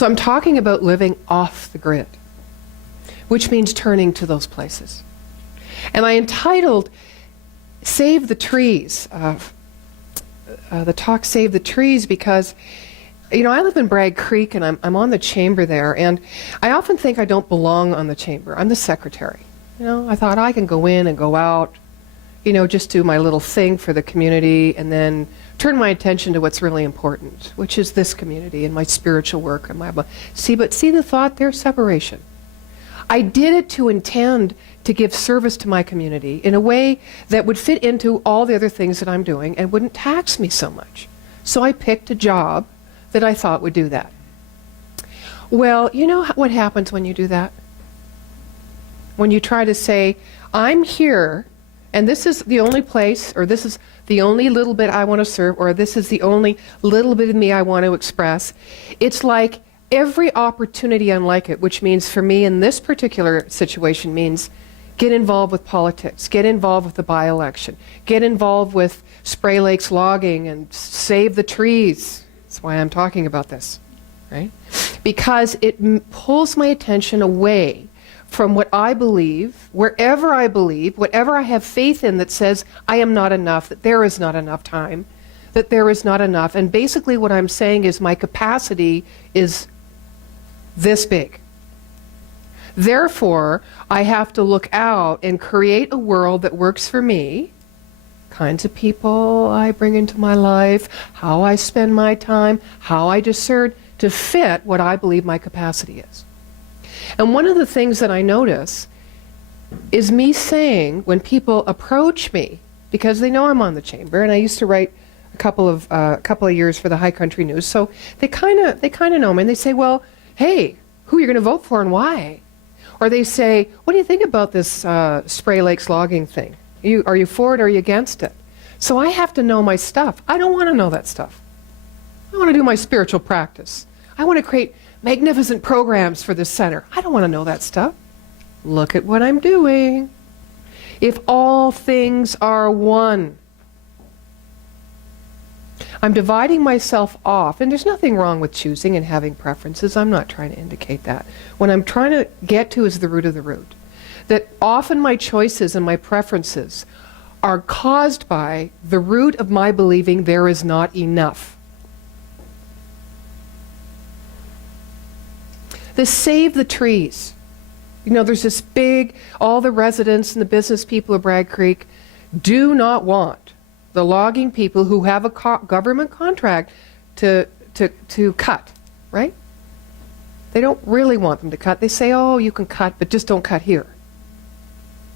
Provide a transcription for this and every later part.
So I'm talking about living off the grid, which means turning to those places. And I entitled Save the Trees, the talk Save the Trees, because I live in Bragg Creek, and I'm on the chamber there, and I often think I don't belong on the chamber. I'm the secretary. I thought I can go in and go out, just do my little thing for the community, and then turn my attention to what's really important, which is this community and my spiritual work and my see the thought there, separation. I did it to intend to give service to my community in a way that would fit into all the other things that I'm doing and wouldn't tax me so much. So I picked a job that I thought would do that. Well, you know what happens when you do that? When you try to say, I'm here, and this is the only place, or this is the only little bit I want to serve, or this is the only little bit of me I want to express. It's like every opportunity unlike it, which means for me in this particular situation means get involved with politics, get involved with the by-election, get involved with Spray Lakes logging and save the trees. That's why I'm talking about this, right? Because it pulls my attention away from what I believe, wherever I believe, whatever I have faith in that says I am not enough, that there is not enough time, that there is not enough. And basically what I'm saying is my capacity is this big. Therefore, I have to look out and create a world that works for me, kinds of people I bring into my life, how I spend my time, how I discern to fit what I believe my capacity is. And one of the things that I notice is me saying, when people approach me, because they know I'm on the chamber, and I used to write a couple of years for the High Country News, so they kind of know me, and they say, well, hey, who are you going to vote for and why? Or they say, what do you think about this Spray Lakes logging thing? Are you for it or are you against it? So I have to know my stuff. I don't want to know that stuff. I want to do my spiritual practice. I want to create magnificent programs for this center. I don't want to know that stuff. Look at what I'm doing. If all things are one, I'm dividing myself off, and there's nothing wrong with choosing and having preferences. I'm not trying to indicate that. What I'm trying to get to is the root of the root. That often my choices and my preferences are caused by the root of my believing there is not enough. The Save the Trees. There's this big, all the residents and the business people of Bragg Creek do not want the logging people who have a government contract to cut, right? They don't really want them to cut. They say, oh, you can cut, but just don't cut here.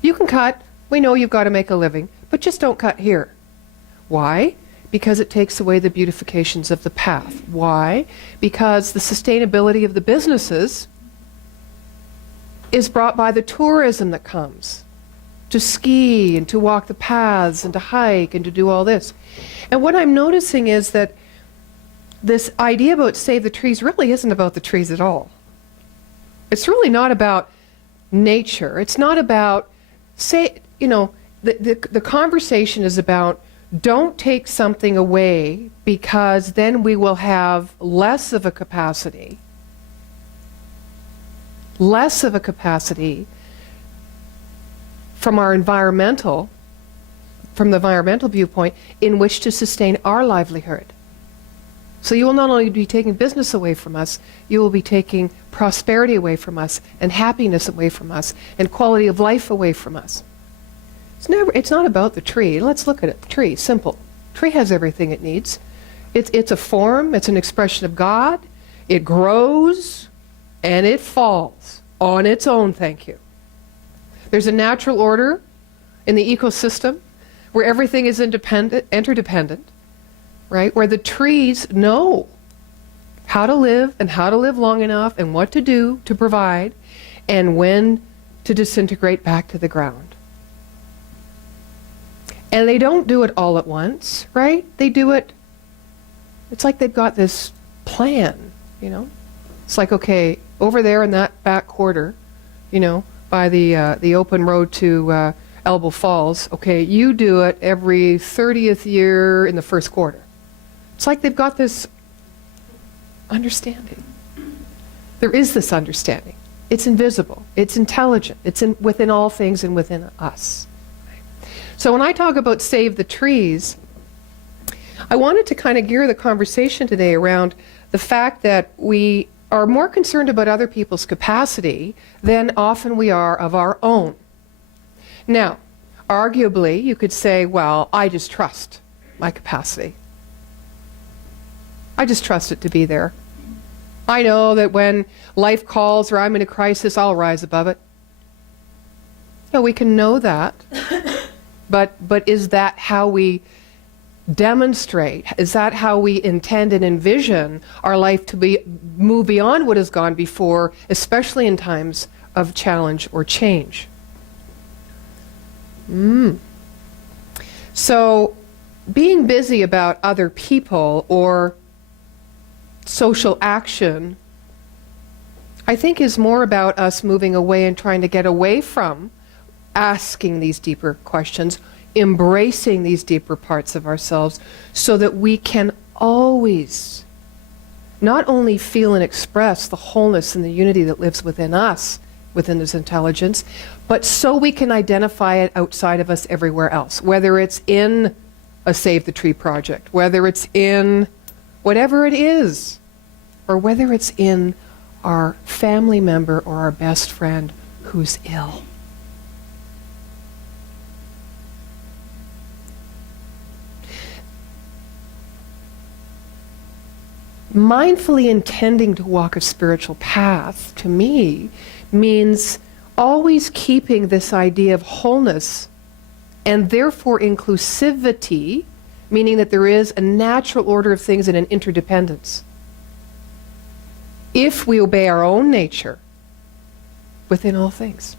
You can cut. We know you've got to make a living, but just don't cut here. Why? Because it takes away the beautifications of the path. Why? Because the sustainability of the businesses is brought by the tourism that comes to ski and to walk the paths and to hike and to do all this. And what I'm noticing is that this idea about Save the Trees really isn't about the trees at all. It's really not about nature. It's not about, the conversation is about don't take something away because then we will have less of a capacity from the environmental viewpoint in which to sustain our livelihood. So you will not only be taking business away from us, you will be taking prosperity away from us, and happiness away from us, and quality of life away from us. It's not about the tree. Let's look at it. Tree, simple. Tree has everything it needs. It's a form, it's an expression of God. It grows and it falls on its own, thank you. There's a natural order in the ecosystem where everything is interdependent, right? Where the trees know how to live and how to live long enough and what to do to provide and when to disintegrate back to the ground. And they don't do it all at once, right? They do it, it's like they've got this plan, It's like, okay, over there in that back quarter, by the open road to Elbow Falls, okay, you do it every 30th year in the first quarter. It's like they've got this understanding. There is this understanding. It's invisible. It's intelligent. It's within all things and within us. So when I talk about Save the Trees, I wanted to kind of gear the conversation today around the fact that we are more concerned about other people's capacity than often we are of our own. Now, arguably, you could say, well, I just trust my capacity. I just trust it to be there. I know that when life calls or I'm in a crisis, I'll rise above it. Yeah, we can know that. But is that how we demonstrate? Is that how we intend and envision our life to move beyond what has gone before, especially in times of challenge or change? So, being busy about other people or social action, I think, is more about us moving away and trying to get away from asking these deeper questions, embracing these deeper parts of ourselves, so that we can always not only feel and express the wholeness and the unity that lives within us, within this intelligence, but so we can identify it outside of us everywhere else, whether it's in a Save the Tree project, whether it's in whatever it is, or whether it's in our family member or our best friend who's ill. Mindfully intending to walk a spiritual path, to me, means always keeping this idea of wholeness and therefore inclusivity, meaning that there is a natural order of things and an interdependence. If we obey our own nature within all things.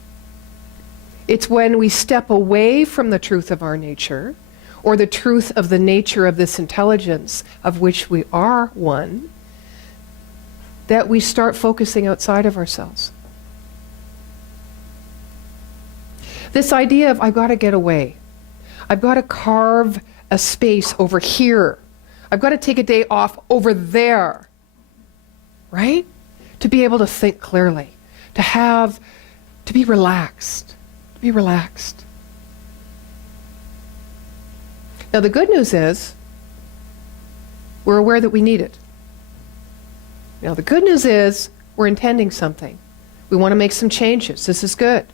It's when we step away from the truth of our nature, or the truth of the nature of this intelligence of which we are one, that we start focusing outside of ourselves. This idea of, I've got to get away. I've got to carve a space over here. I've got to take a day off over there. Right? To be able to think clearly. To be relaxed. To be relaxed. Now the good news is, we're aware that we need it. Now the good news is, we're intending something. We want to make some changes. This is good.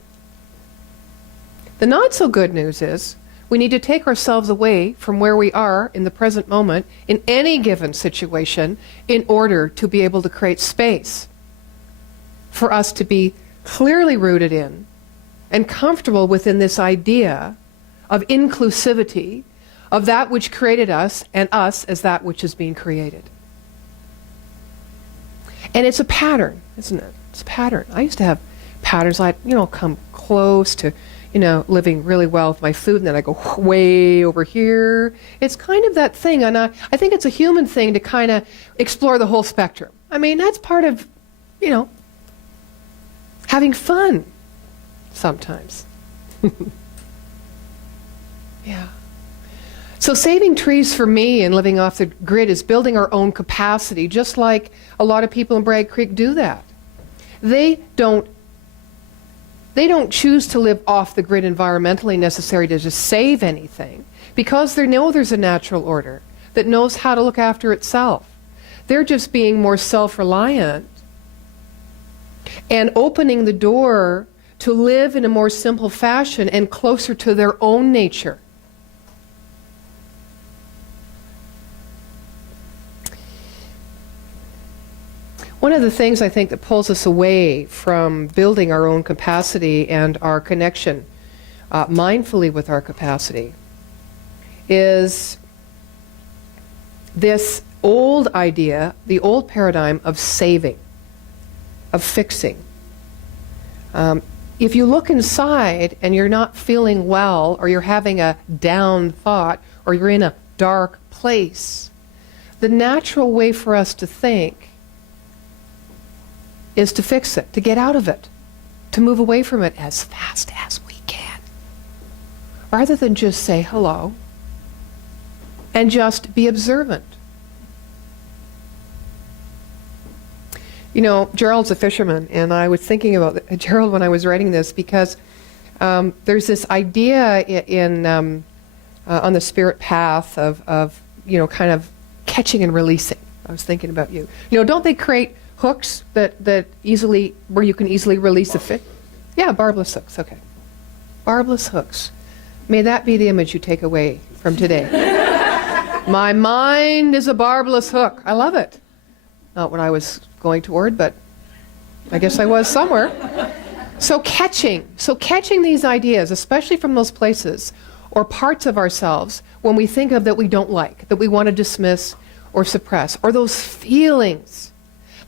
The not so good news is, we need to take ourselves away from where we are in the present moment in any given situation in order to be able to create space for us to be clearly rooted in and comfortable within this idea of inclusivity, of that which created us and us as that which is being created. And it's a pattern, isn't it? It's a pattern. I used to have patterns like, come close to, living really well with my food, and then I go way over here. It's kind of that thing, and I think it's a human thing to kind of explore the whole spectrum. I mean, that's part of, having fun sometimes. Yeah. So saving trees for me and living off the grid is building our own capacity, just like a lot of people in Bragg Creek do that. They don't choose to live off the grid environmentally necessary to just save anything, because they know there's a natural order that knows how to look after itself. They're just being more self-reliant and opening the door to live in a more simple fashion and closer to their own nature. One of the things I think that pulls us away from building our own capacity and our connection mindfully with our capacity is this old idea, the old paradigm of saving, of fixing. If you look inside and you're not feeling well, or you're having a down thought, or you're in a dark place, the natural way for us to think is to fix it, to get out of it, to move away from it as fast as we can. Rather than just say hello and just be observant. You know, Gerald's a fisherman, and I was thinking about Gerald when I was writing this because there's this idea on the spirit path of, you know, kind of catching and releasing. I was thinking about you. You know, don't they create hooks that easily, where you can easily release a fish? Yeah, barbless hooks, okay. Barbless hooks. May that be the image you take away from today. My mind is a barbless hook. I love it. Not what I was going toward, but I guess I was somewhere. So catching these ideas, especially from those places or parts of ourselves when we think of that we don't like, that we want to dismiss or suppress, or those feelings.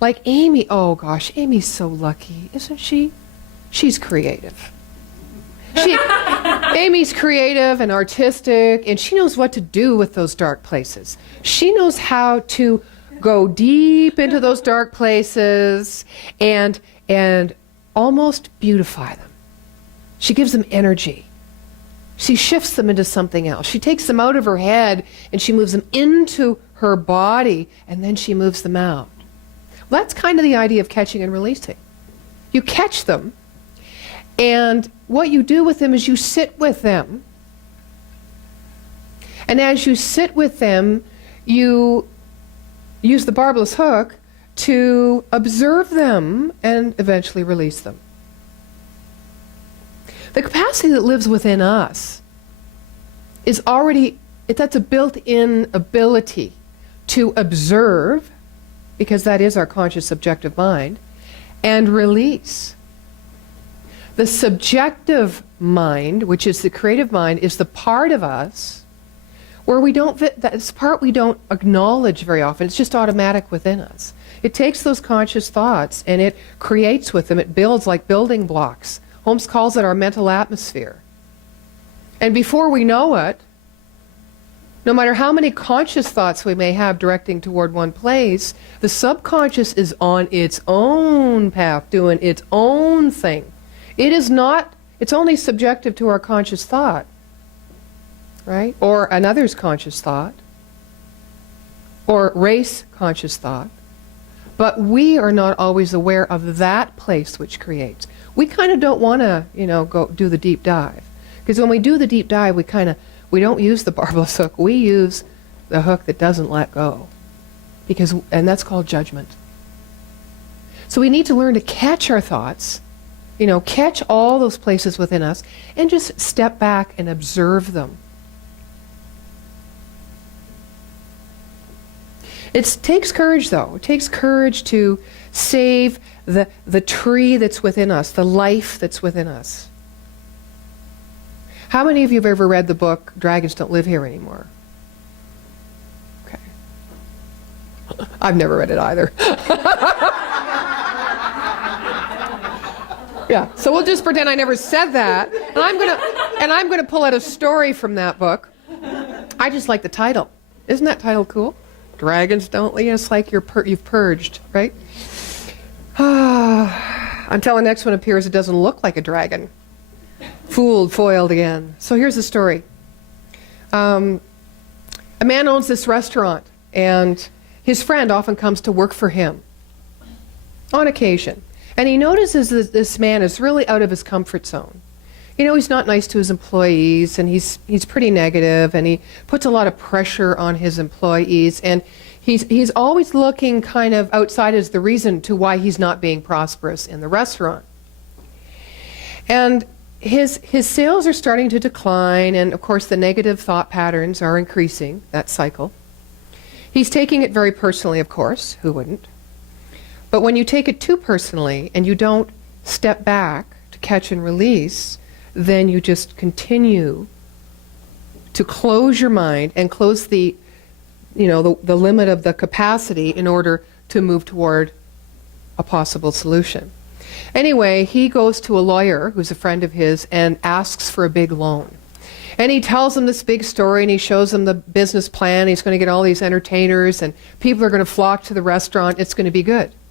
Like Amy, oh gosh, Amy's so lucky, isn't she? She's creative. Amy's creative and artistic, and she knows what to do with those dark places. She knows how to go deep into those dark places and almost beautify them. She gives them energy. She shifts them into something else. She takes them out of her head and she moves them into her body, and then she moves them out. Well, that's kind of the idea of catching and releasing. You catch them, and what you do with them is you sit with them. And as you sit with them, you use the barbless hook to observe them and eventually release them. The capacity that lives within us is already, that's a built-in ability to observe, because that is our conscious subjective mind, and release. The subjective mind, which is the creative mind, is the part of us where we don't fit, that's the part we don't acknowledge very often. It's just automatic within us. It takes those conscious thoughts and it creates with them, it builds like building blocks. Holmes calls it our mental atmosphere. And before we know it, no matter how many conscious thoughts we may have directing toward one place, the subconscious is on its own path, doing its own thing. It is not, it's only subjective to our conscious thought, right? Or another's conscious thought, or race conscious thought. But we are not always aware of that place which creates. We kind of don't want to, you know, go do the deep dive. Because when we do the deep dive, we don't use the barbless hook. We use the hook that doesn't let go. And that's called judgment. So we need to learn to catch our thoughts, you know, catch all those places within us, and just step back and observe them. It takes courage, though. It takes courage to save the tree that's within us, the life that's within us. How many of you have ever read the book, Dragons Don't Live Here Anymore? Okay. I've never read it either. Yeah, so we'll just pretend I never said that. And I'm gonna pull out a story from that book. I just like the title. Isn't that title cool? Dragons don't, you know, it's like you've purged, right? Until the next one appears, it doesn't look like a dragon. Fooled, foiled again. So here's the story. A man owns this restaurant, and his friend often comes to work for him on occasion. And he notices that this man is really out of his comfort zone. You know, he's not nice to his employees, and he's pretty negative, and he puts a lot of pressure on his employees, and he's always looking kind of outside as the reason to why he's not being prosperous in the restaurant. And his sales are starting to decline, and of course the negative thought patterns are increasing, that cycle. He's taking it very personally, of course, who wouldn't? But when you take it too personally and you don't step back to catch and release, then you just continue to close your mind and close the limit of the capacity in order to move toward a possible solution. Anyway, he goes to a lawyer who's a friend of his and asks for a big loan. And he tells him this big story, and he shows him the business plan. He's going to get all these entertainers, and people are going to flock to the restaurant. It's going to be good.